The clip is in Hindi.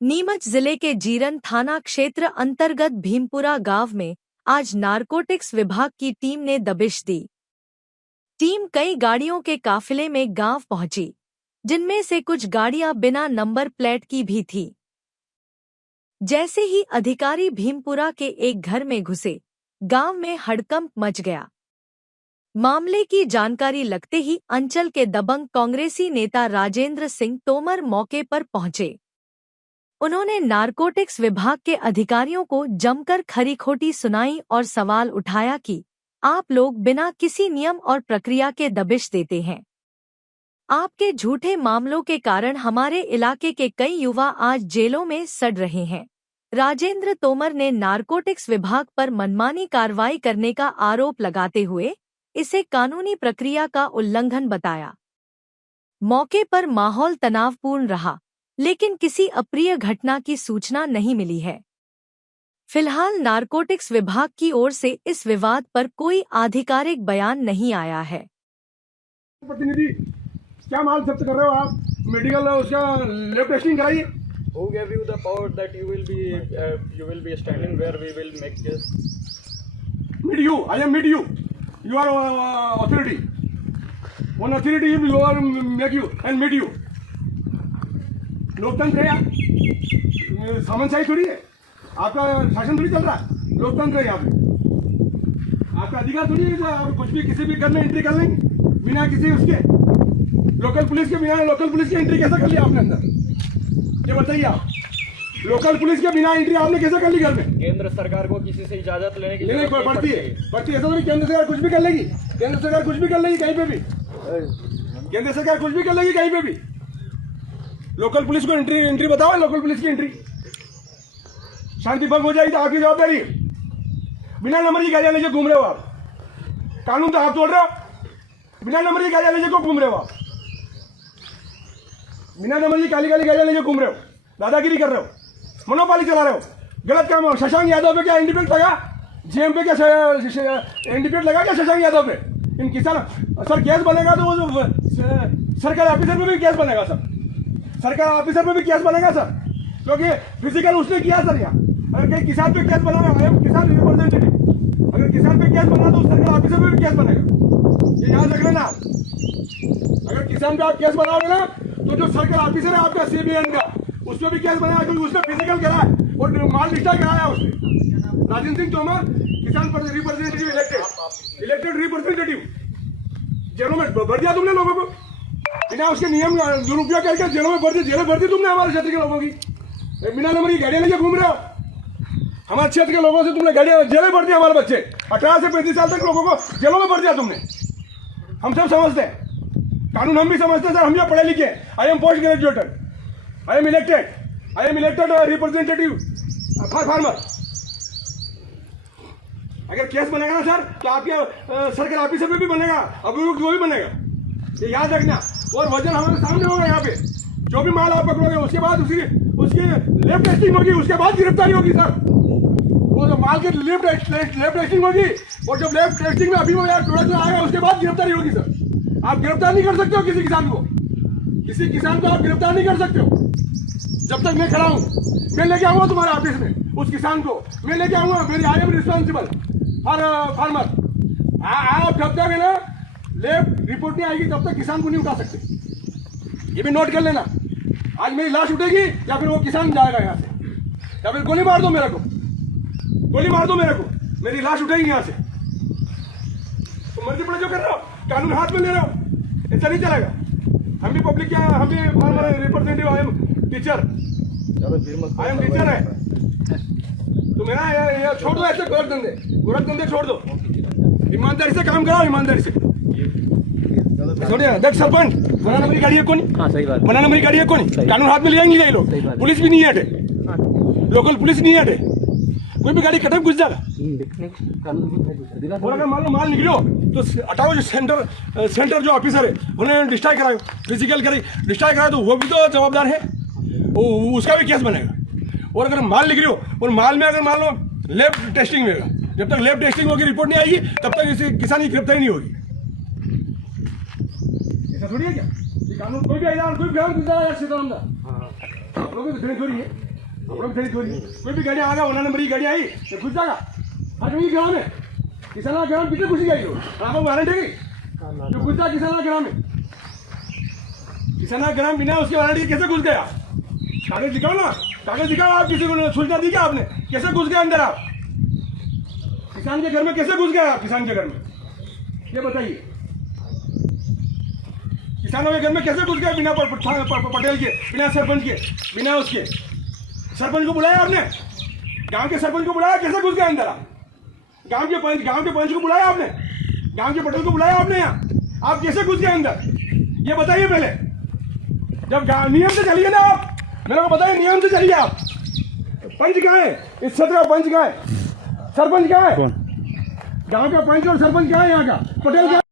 नीमच जिले के जीरन थाना क्षेत्र अंतर्गत भीमपुरा गांव में आज नारकोटिक्स विभाग की टीम ने दबिश दी। टीम कई गाड़ियों के काफिले में गांव पहुंची, जिनमें से कुछ गाड़ियां बिना नंबर प्लेट की भी थी। जैसे ही अधिकारी भीमपुरा के एक घर में घुसे, गांव में हड़कंप मच गया। मामले की जानकारी लगते ही अंचल के दबंग कांग्रेसी नेता राजेंद्र सिंह तोमर मौके पर पहुंचे। उन्होंने नारकोटिक्स विभाग के अधिकारियों को जमकर खरी-खोटी सुनाई और सवाल उठाया कि आप लोग बिना किसी नियम और प्रक्रिया के दबिश देते हैं। आपके झूठे मामलों के कारण हमारे इलाके के कई युवा आज जेलों में सड़ रहे हैं। राजेंद्र तोमर ने नारकोटिक्स विभाग पर मनमानी कार्रवाई करने का आरोप लगाते हुए इसे कानूनी प्रक्रिया का उल्लंघन बताया। मौके पर माहौल तनावपूर्ण रहा, लेकिन किसी अप्रिय घटना की सूचना नहीं मिली है। फिलहाल नारकोटिक्स विभाग की ओर से इस विवाद पर कोई आधिकारिक बयान नहीं आया है। प्रतिनिधि, क्या माल जब्त कर रहे हो आप? मेडिकल उसका लैब टेस्टिंग कराइए। Who gave you the power that you will be standing where we will make this? Meet you. I am meet you. You are authority. One authority you are make you and meet you. लोकतंत्र है आप, सामंतशाही थोड़ी है, आपका शासन थोड़ी चल रहा है, लोकतंत्र है यहाँ पे। आपका अधिकार थोड़ी है आप कुछ भी किसी भी घर में एंट्री कर लेंगे बिना किसी उसके लोकल पुलिस के बिना। लोकल पुलिस की एंट्री कैसे कर लिया आपने अंदर, ये बताइए आप। लोकल पुलिस के बिना एंट्री आपने कैसे कर ली घर में? केंद्र सरकार को किसी से इजाजत लेने की पड़ती है। ऐसा तो केंद्र सरकार कुछ भी कर लेगी, केंद्र सरकार कुछ भी कर लेगी कहीं पे भी, केंद्र सरकार कुछ भी कर लेगी कहीं पे भी। लोकल पुलिस को एंट्री बताओ, लोकल पुलिस की एंट्री। शांति भंग हो जाएगी तो आपकी जवाबदारी। बिना नंबर की गाड़ियां लेके घूम रहे हो आप, कानून तो आप तोड़ रहे हो। बिना नंबर की गाड़ियां लेके घूम रहे हो आप, बिना नंबर की काली गाड़ियां लेके घूम रहे हो, दादागिरी कर रहे हो, मोनोपाली चला रहे हो, गलत काम हो। शशांक यादव पे क्या इंडिपेंडेंट लगा? जेएम पे क्या इंडिपेंडेंट लगा क्या शशांक यादव पे? इन किसान सर केस बनेगा तो वो सरकारी ऑफिसर पे भी केस बनेगा सर, सरकार ऑफिसर पे भी केस बनेगा सर, क्योंकि फिजिकल उसने किया सर। यहाँ अगर कहीं किसान पे केस बनाना है, किसान रिप्रेजेंटेटिव, अगर किसान पे केस बना तो सरकार ऑफिसर पे भी केस बनेगा, ये याद रख लेना। अगर किसान पे आप केस बनाओगे ना तो जो सरकार ऑफिसर है आपका सीबीएन का, उस पर भी केस बनाया क्योंकि उसने फिजिकल करा है और माल डिस्ट्रॉय कराया उसने। राजेंद्र सिंह तोमर किसान रिप्रेजेंटेटिव इलेक्टेड रिप्रेजेंटेटिव, जेलों में भर दिया तुमने लोगों को बिना उसके नियम दुरुपयोग करके, जेलों में भर दी तुमने हमारे क्षेत्र के लोगों की। बिना नंबर की गाड़ियां लेके घूम रहे हो, हमारे क्षेत्र के लोगों से तुमने गाड़ियां जेलें भर दी। हमारे बच्चे 18 से 35 साल तक लोगों को जेलों में भर दिया तुमने। हम सब समझते हैं कानून, हम भी समझते हैं सर, हम भी पढ़े लिखे। I am post graduated, I am elected representative for farmer. अगर केस बनेगा ना सर तो आपके सरकार ऑफिसर पे भी बनेगा, अभियुक्त वो भी बनेगा, ये याद रखना। और वजन हमारे सामने होगा यहाँ पे, जो भी माल आप पकड़ोगे उसके बाद उसकी लैब टेस्टिंग होगी, उसके बाद गिरफ्तारी होगी सर। वो जो माल की लैब टेस्टिंग होगी और जब लैब टेस्टिंग में अभी वो यार प्रोडक्ट आएगा उसके बाद गिरफ्तारी होगी सर। आप गिरफ्तार नहीं कर सकते हो किसी किसान को आप गिरफ्तार नहीं कर सकते हो। जब तक मैं खड़ा हूँ, मैं लेके आऊंगा तुम्हारे ऑफिस में उस किसान को, मैं लेके आऊंगा। मेरी I am responsible for farmer. आप जब तक है ना लैब रिपोर्ट नहीं आएगी तब तक किसान को नहीं उठा सकते, ये भी नोट कर लेना। आज मेरी लाश उठेगी या फिर वो किसान जाएगा यहाँ से, या फिर गोली मार दो मेरे को, मेरी लाश उठेगी यहाँ से। तो मर्जी पड़े जो कर रहे हो, कानून हाथ में ले रहे हो, ऐसा नहीं चलेगा। हम भी पब्लिक के, हम भी farmer representative, I am teacher है। तो मेरा ये छोड़ दो, ऐसे गोरख धंधे छोड़ दो, ईमानदारी से काम कराओ, ईमानदारी से। देख सरपंच, बना नंबरी गाड़ी है कौन? हाँ सही बात, बना नंबरी गाड़ी है कौन? कानून हाथ में ले आएंगे ये लोग, पुलिस भी नहीं हटे, लोकल पुलिस नहीं हटे, कोई भी गाड़ी कटक घुस जाएगा। और अगर मान लो माल निकलो तो हटाओ, जो सेंटर जो ऑफिसर है उन्हें डिस्ट्रॉय कराओ, फिजिकल डिस्ट्रॉय कराओ तो वो भी तो जवाबदार है, उसका भी केस बनेगा। और अगर माल निकलो और माल में अगर मान लो लैब टेस्टिंग में, जब तक लैब टेस्टिंग होगी रिपोर्ट नहीं आएगी तब तक इसे किसान की गिरफ्तारी नहीं होगी। ऐसा थोड़ी है क्या? ये कानून कोई भी आएगा, कोई भी सीधा आप लोगों की थोड़ी है। हम लोग कोई भी गाड़ी आएगा 1 नंबर की गाड़ी आई तो घुस जाएगा हर कहीं ग्राम में किसान ग्राम कितने घुसी गई आपको वारंटी है जो घुस जाए किसान ग्राम में किसान ग्राम बिना उसकी वारंटी कैसे घुस गया कागज दिखाओ ना कागज दिखाओ आप किसी को सूचना दी क्या आपने कैसे घुस गए अंदर आप किसान के घर में कैसे घुस गए आप किसान के घर में ये बताइए किसानों के घर में कैसे घुस गए बिना पटेल के बिना सरपंच के बिना उसके सरपंच को बुलाया आपने गांव के सरपंच को बुलाया कैसे घुस गए अंदर आप गांव के पंच को बुलाया आपने गांव के पटेल को बुलाया आपने यहाँ आप कैसे घुस गए अंदर ये बताइए पहले जब नियम से चलिए ना आप मेरे को बताइए नियम से चलिए आप पंच कहाँ है इस क्षेत्र का पंच कहाँ है सरपंच कहाँ है गांव का पंच और सरपंच कहाँ है यहाँ का पटेल कहाँ है?